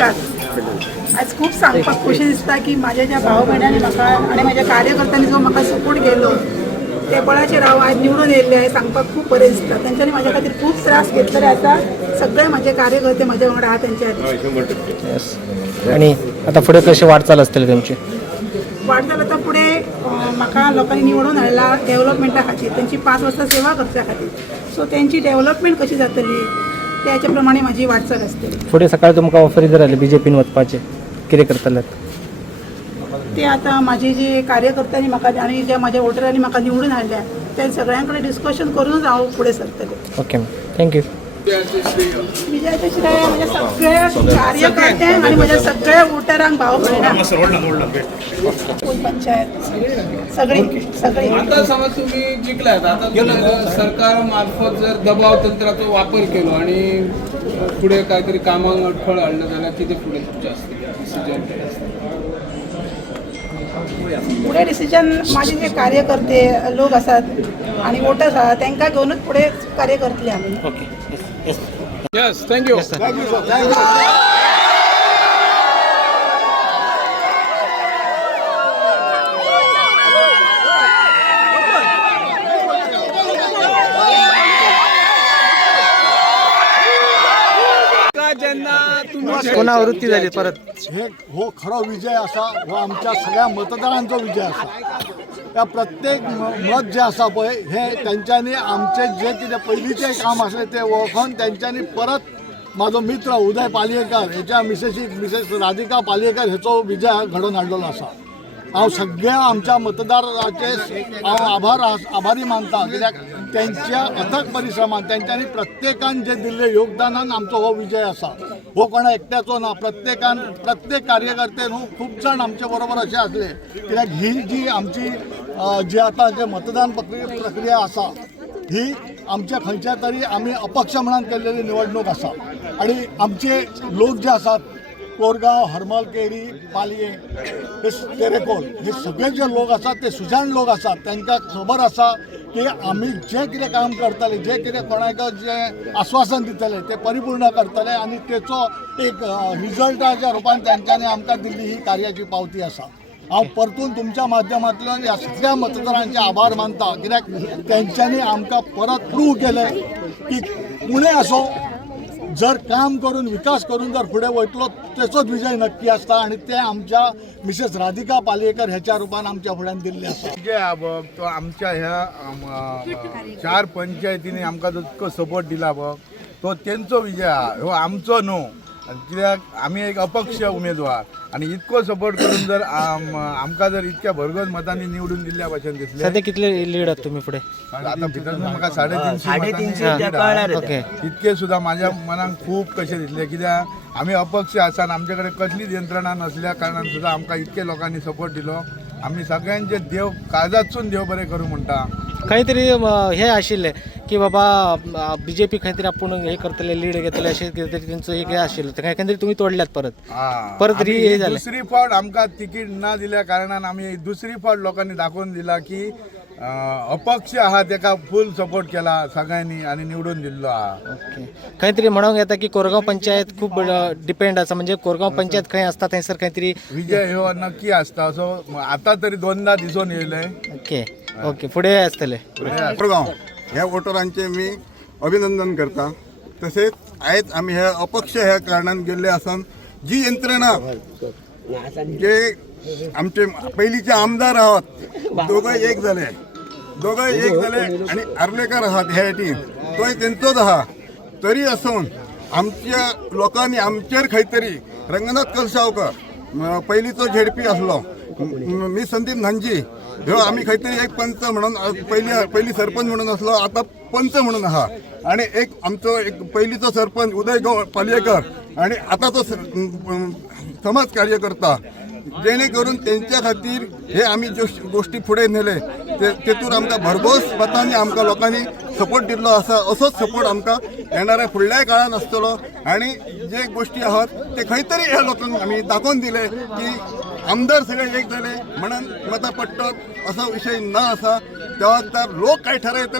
नमस्कार. आज खूप सांगपाक खुशी दिसता की माझ्या ज्या भाव बहिणांनी म्हाका आणि माझ्या कार्यकर्त्यांनी जो म्हाका सपोर्ट केलो ते बळाचेर हांव आज निवडून येयल्ले आहे. सांगपाक खूप बरें दिसता. तांच्यांनी म्हाज्या खातीर खूप त्रास घेतलेले आसा. सगळे माझे कार्यकर्ते म्हाज्या वांगडा आहा तेंच्या खातीर. आणि आता पुढे कशी वाटचाल असतील तुमची? वाटचाल आता पुढे म्हाका लोकांनी निवडून हाडला डेव्हलपमेंटा खातीर, त्यांची 5 वर्सां सेवा करच्या खातीर. सो त्यांची डेव्हलपमेंट कशी जातली त्याच्या प्रमाणे माझी वाटचाल असते. पुढे सकाळी तुमकां ऑफर जर आली बीजेपीन वचपाचे कितें करतले? ते आता माझे जे कार्यकर्त्यांनी म्हाका आणि ज्या माझ्या वोटरांनी म्हाका निवडून हाडल्या त्या सगळ्यांकडे डिस्कशन करूनच हांव पुढे सरतले. Okay, thank you. विजयाचे श्रेय माझ्या सगळ्या कार्यकर्त्यांक आणि माझ्या सगळ्या वोटरांक भाव भयणांक. पंचायत सगळी आता समज तुम्ही जिंकलात, आता सरकार मार्फत जर दबाव तंत्राचा वापर केलो आणि पुढे काहीतरी कामांक अडथळ आणलं जाल्यार किती पुढे तुमचे असते पुढे डिसिजन माझे जे कार्यकर्ते लोक असतात आणि वोटर्स आहात त्यांना घेऊनच पुढे कार्य करतले आम्ही. Yes, thank you. कोणा वृत्ती झाली परत? हे हो खरा विजय असा हो आमच्या सगळ्या मतदारांचा विजय असा. त्या प्रत्येक मत जे असा पळय हे त्यांच्यानी आमचे जे कितें पयलींचे काम असले ते वळखून त्यांच्यानी परत माझो मित्र उदय पालयेकर हेच्या मिसेस राधिका पालयेकर हेचो विजय घडोवन हाडलेलो असा. हांव सगळ्या आमच्या मतदाराचे हांव आभारी मानता, कित्याक त्यांच्या अथक परिश्रमान त्यांच्यानी प्रत्येकान जे दिल्ले योगदानान आमचो हो विजय असा. हो कोणा एकट्याचो ना, प्रत्येक कार्यकर्ते न्हू खूब जाण आमचे बरोबर असे असले. कित्याक ही जी आमची जी आता जे मतदान प्रक्रिया असा ही आमच्या खंयच्या तरी आम्ही अपक्ष म्हणून केलेली निवडणूक असा. आणि आमचे लोक जे असतात कोरगांव, हरमलकेरी, पालये, हे तेरेकोल हे सगळे जे लोक असतात ते सुजाण लोक असतात. तांकां खबर आसा की आम्ही जे कितें काम करतले, जे कितें कोणाक जे आश्वासन दितले ते परिपूर्ण करतले आणि तेचो एक रिजल्टाच्या रूपान तांच्यांनी आमकां दिल्ली ही कार्याची पावती आसा. हांव परतून तुमच्या माध्यमांतल्यान ह्या सगळ्या मतदारांचे आभार मानता, कित्याक तेंच्यांनी आमकां परत प्रूव केले की पुणे असो जर काम करून विकास करून जर पुढे वयतलो तेचोच विजय नक्की असता. आणि ते आमच्या मिसेस राधिका पालयेकर ह्याच्या रूपान आमच्या फुड्यान दिल्ले आसा. विजय तो आमच्या ह्या 4 पंचायतींनी आमकां जो इतको सपोर्ट दिला तो तेंचो विजय हा, हो आमचो न्हू. कित्याक आमी एक अपक्ष उमेदवार आणि इतको सपोर्ट करून जर आमकां जर इतक्या भरघोस मतांनी निवडून दिल्ल्या भशेन दिसले. सध्या कितले लीड आहात तुम्ही पुढे? आता भितर म्हाका 350 ओके. इतके सुद्धा माझ्या मनाक खूप कशें दिसले, कित्याक आमी अपक्ष आसा आनी आमचे कडेन कसलीच यंत्रणा नसल्या कारणान सुद्धा आमकां इतके लोकांनी सपोर्ट दिलो. आमी सगळ्यांचे देव काळजातसून देव बरें करूं म्हणटा. काहीतरी हे आशिल्ले की बाबा बीजेपी काहीतरी आपण हे करतले लीड घेतले असे काहीतरी त्यांचं हे आशिल्लं तर काहीतरी तुम्ही तोडल्यात परत हे झालं. दुसरी फावट आमकां तिकीट ना दिल्या कारणान आमी दुसरी फावट लोकांनी दाखवून दिला की अपक्ष आहा तेका फुल सपोर्ट केला सगळ्यांनी आणि निवडून दिल्लो आहा. ओके. काहीतरी म्हणूंक येता की कोरगांव पंचायत खूप डिपेंड आसा, म्हणजे कोरगांव पंचायत खंय आसता थंयसर काहीतरी विजय हो नक्की असता असो आता तरी 2दा दिसून येयले. ओके ओके पुढे आसतले. कोरगांव ह्या वोटरांचे मी अभिनंदन करता. तसेच आयज आम्ही ह्या अपक्ष ह्या कारणान गेल्ले आसन जी यंत्रणा जे आमचे पयलींचे आमदार आहात दोघंय एक झाले आणि आर्लेकर आहात ह्या टीम तोय तेंचोच आहा. तरी असून आमच्या लोकांनी आमचेर खंय तरी रंगनाथ कलशावकर पयलींचो झेडपी असलो, मी संदीप नांजी ह्यो आम्ही खंय तरी एक पंच म्हणून पयली सरपंच म्हणून असलो, आता पंच म्हणून आहा. आणि एक आमचो एक पयलीचो सरपंच उदय पालयेकर आणि आता तो समाज कार्यकर्ता, जेणे करून त्यांच्या खातीर हे आम्ही ज्यो गोष्टी पुढे नेले तेतून आमकां भरघोस मतांनी आमकां लोकांनी सपोर्ट दिल्लो आसा. असोच सपोर्ट आमकां येणाऱ्या फुडल्या काळान आसतलो. आणि जे गोष्टी आहात ते खंय तरी ह्या लोकांक आमी दाखोवन दिले की आमदार सगळे एक झाले म्हणून मतां पडटात असा विषय न आसा. जबाबदार लोक काय ठरयतले